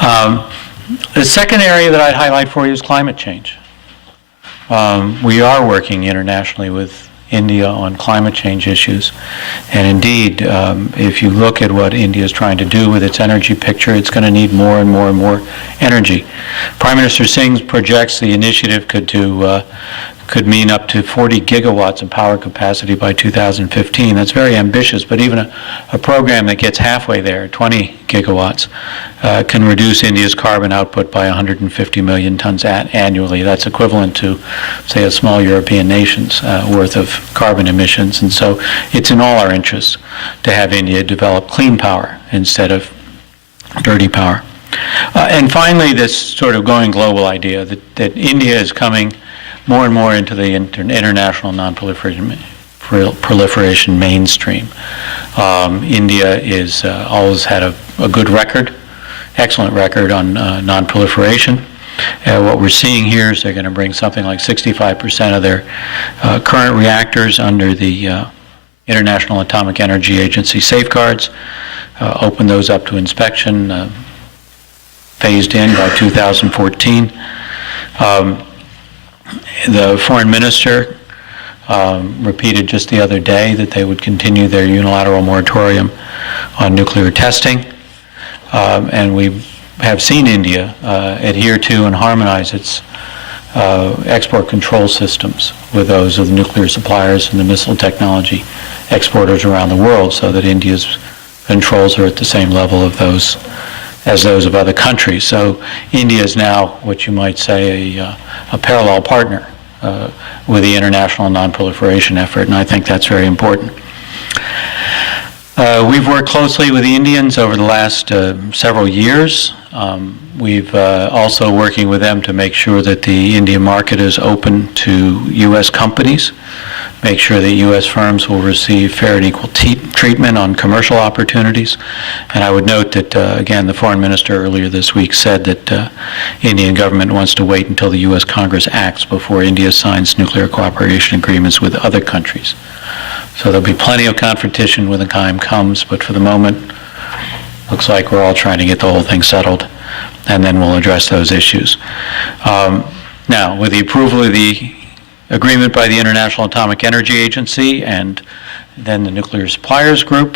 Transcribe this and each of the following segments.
The second area that I'd highlight for you is climate change. We are working internationally with India on climate change issues. And indeed, if you look at what India is trying to do with its energy picture, it's going to need more and more and more energy. Prime Minister Singh projects the initiative could mean up to 40 gigawatts of power capacity by 2015. That's very ambitious, but even a program that gets halfway there, 20 gigawatts, can reduce India's carbon output by 150 million tons annually. That's equivalent to, say, a small European nation's worth of carbon emissions. And so it's in all our interests to have India develop clean power instead of dirty power. And finally, this sort of going global idea that India is coming more and more into the international non-proliferation mainstream. India is always had a good record, excellent record on non-proliferation. What we're seeing here is they're going to bring something like 65% of their current reactors under the International Atomic Energy Agency safeguards, open those up to inspection, phased in by 2014. The foreign minister repeated just the other day that they would continue their unilateral moratorium on nuclear testing. And we have seen India adhere to and harmonize its export control systems with those of the nuclear suppliers and the missile technology exporters around the world, so that India's controls are at the same level of those as those of other countries. So India is now what you might say a parallel partner with the international non-proliferation effort, and I think that's very important. We've worked closely with the Indians over the last several years. We've also working with them to make sure that the Indian market is open to U.S. companies, make sure that U.S. firms will receive fair and equal treatment on commercial opportunities. And I would note that, again, the foreign minister earlier this week said that Indian government wants to wait until the U.S. Congress acts before India signs nuclear cooperation agreements with other countries. So there'll be plenty of competition when the time comes, but for the moment, looks like we're all trying to get the whole thing settled, and then we'll address those issues. Now, with the approval of the agreement by the International Atomic Energy Agency and then the Nuclear Suppliers Group,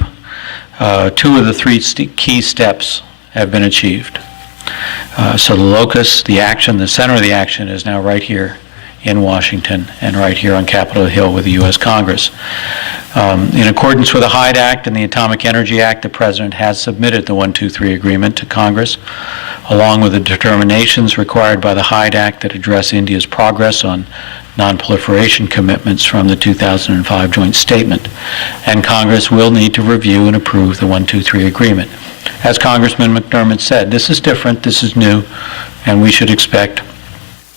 two of the three key steps have been achieved. So the locus, the action, the center of the action is now right here in Washington and right here on Capitol Hill with the U.S. Congress. In accordance with the Hyde Act and the Atomic Energy Act, the President has submitted the 123 agreement to Congress, along with the determinations required by the Hyde Act that address India's progress on non-proliferation commitments from the 2005 joint statement. And Congress will need to review and approve the 123 agreement. As Congressman McDermott said, this is different, this is new, and we should expect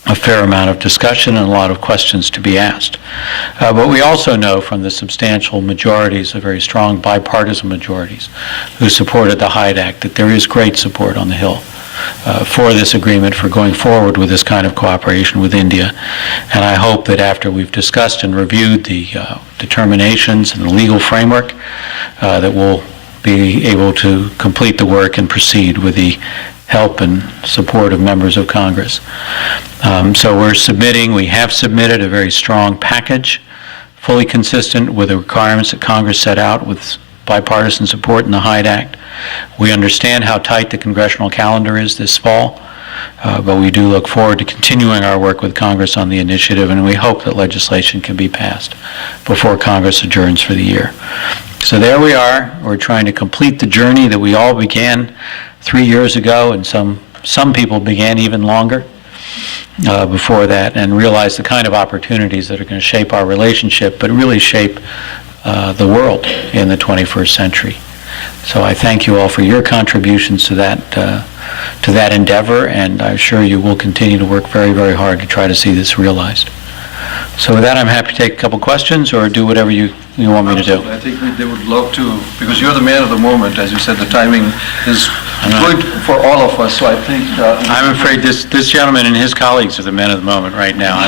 a fair amount of discussion and a lot of questions to be asked. But we also know from the substantial majorities, the very strong bipartisan majorities who supported the Hyde Act, that there is great support on the Hill for this agreement, for going forward with this kind of cooperation with India. And I hope that after we've discussed and reviewed the determinations and the legal framework, that we'll be able to complete the work and proceed with the help and support of members of Congress. So we have submitted a very strong package, fully consistent with the requirements that Congress set out with bipartisan support in the Hyde Act. We understand how tight the congressional calendar is this fall, but we do look forward to continuing our work with Congress on the initiative, and we hope that legislation can be passed before Congress adjourns for the year. So there we are. We're trying to complete the journey that we all began 3 years ago, and some people began even longer before that, and realize the kind of opportunities that are going to shape our relationship, but really shape the world in the 21st century. So I thank you all for your contributions to that endeavor, and I'm sure you will continue to work very, very hard to try to see this realized. So with that, I'm happy to take a couple questions or do whatever you want me to do. I think they would love to, because you're the man of the moment. As you said, the timing is good for all of us, so I think... I'm afraid this gentleman and his colleagues are the men of the moment right now.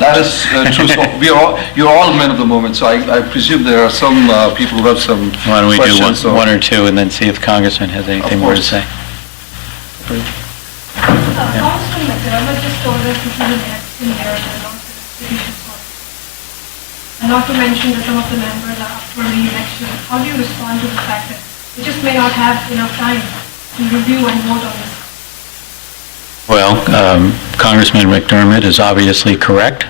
That is true. So you're all men of the moment, so I presume there are some people who have some questions. Why don't we do one or two and then see if the Congressman has anything more to say. Congressman McDermott just told us this is an election year and not an expedition policy. And not to mention that some of the members are up for re-election. How do you respond to the fact that we just may not have enough time to review and vote on this? Well, Congressman McDermott is obviously correct.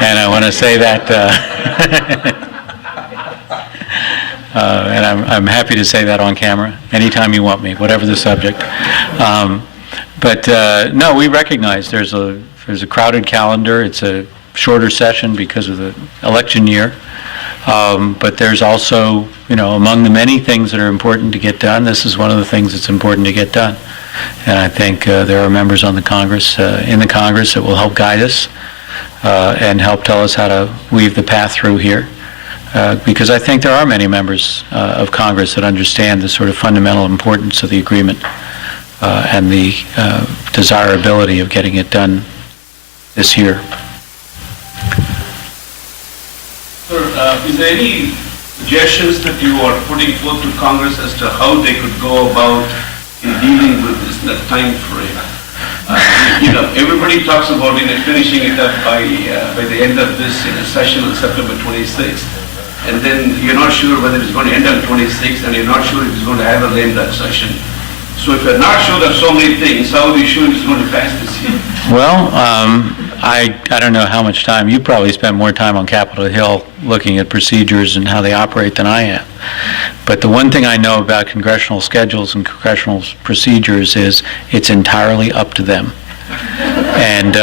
And I want to say that, and I'm happy to say that on camera, anytime you want me, whatever the subject. No, we recognize there's a crowded calendar. It's a shorter session because of the election year. But there's also, among the many things that are important to get done, this is one of the things that's important to get done. And I think there are members on the Congress, in the Congress that will help guide us and help tell us how to weave the path through here. Because I think there are many members of Congress that understand the sort of fundamental importance of the agreement and the desirability of getting it done this year. Sir, is there any suggestions that you are putting forth to Congress as to how they could go about in dealing with this time frame? Everybody talks about finishing it up by the end of this session on September 26th. And then you're not sure whether it's going to end on 26th, and you're not sure if it's going to have a lame duck session. So if you're not sure of so many things, how are you sure it's going to pass this year? Well, I don't know how much time. You probably spend more time on Capitol Hill looking at procedures and how they operate than I am. But the one thing I know about congressional schedules and congressional procedures is it's entirely up to them. And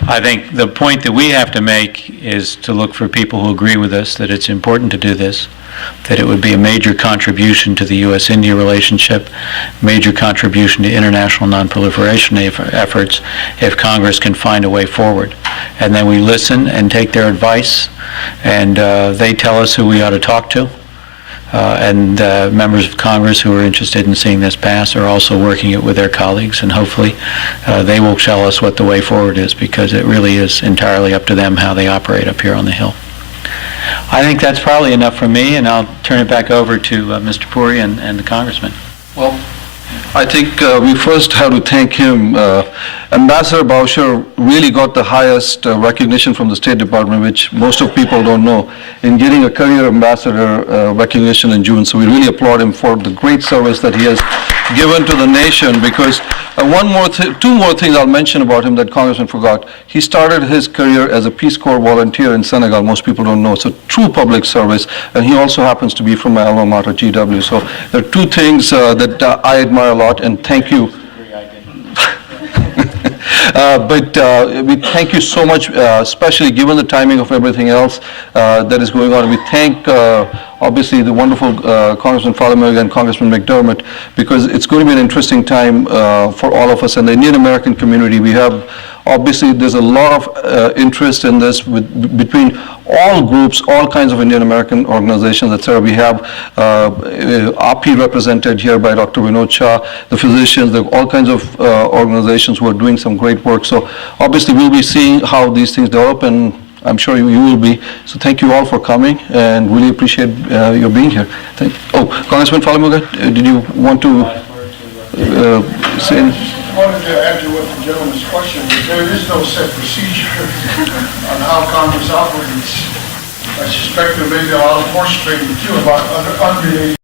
I think the point that we have to make is to look for people who agree with us that it's important to do this, that it would be a major contribution to the U.S.-India relationship, major contribution to international nonproliferation efforts if Congress can find a way forward. And then we listen and take their advice, and they tell us who we ought to talk to. And members of Congress who are interested in seeing this pass are also working it with their colleagues, and hopefully they will tell us what the way forward is, because it really is entirely up to them how they operate up here on the Hill. I think that's probably enough from me, and I'll turn it back over to Mr. Puri and the Congressman. Well, I think we first have to thank him. Ambassador Bowsher really got the highest recognition from the State Department, which most of people don't know, in getting a career ambassador recognition in June. So we really applaud him for the great service that he has given to the nation. Because two more things I'll mention about him that Congressman forgot. He started his career as a Peace Corps volunteer in Senegal. Most people don't know. So true public service, and he also happens to be from my alma mater, GW. So there are two things that I admire a lot, and thank you. But we thank you so much, especially given the timing of everything else that is going on. We thank, obviously, the wonderful Congressman Falamaga and Congressman McDermott, because it's going to be an interesting time for all of us and the Indian American community. We have, obviously, there's a lot of interest in this between all groups, all kinds of Indian American organizations, etc. We have API represented here by Dr. Vinod Shah, the physicians, all kinds of organizations who are doing some great work. So obviously we'll be seeing how these things develop, and I'm sure you will be. So thank you all for coming, and really appreciate your being here. Congressman Falamaga, did you want to say anything? I wanted to add to what the gentleman's question was. There is no set procedure on how Congress operates. I suspect there may be a lot of horse trading too about other unrelated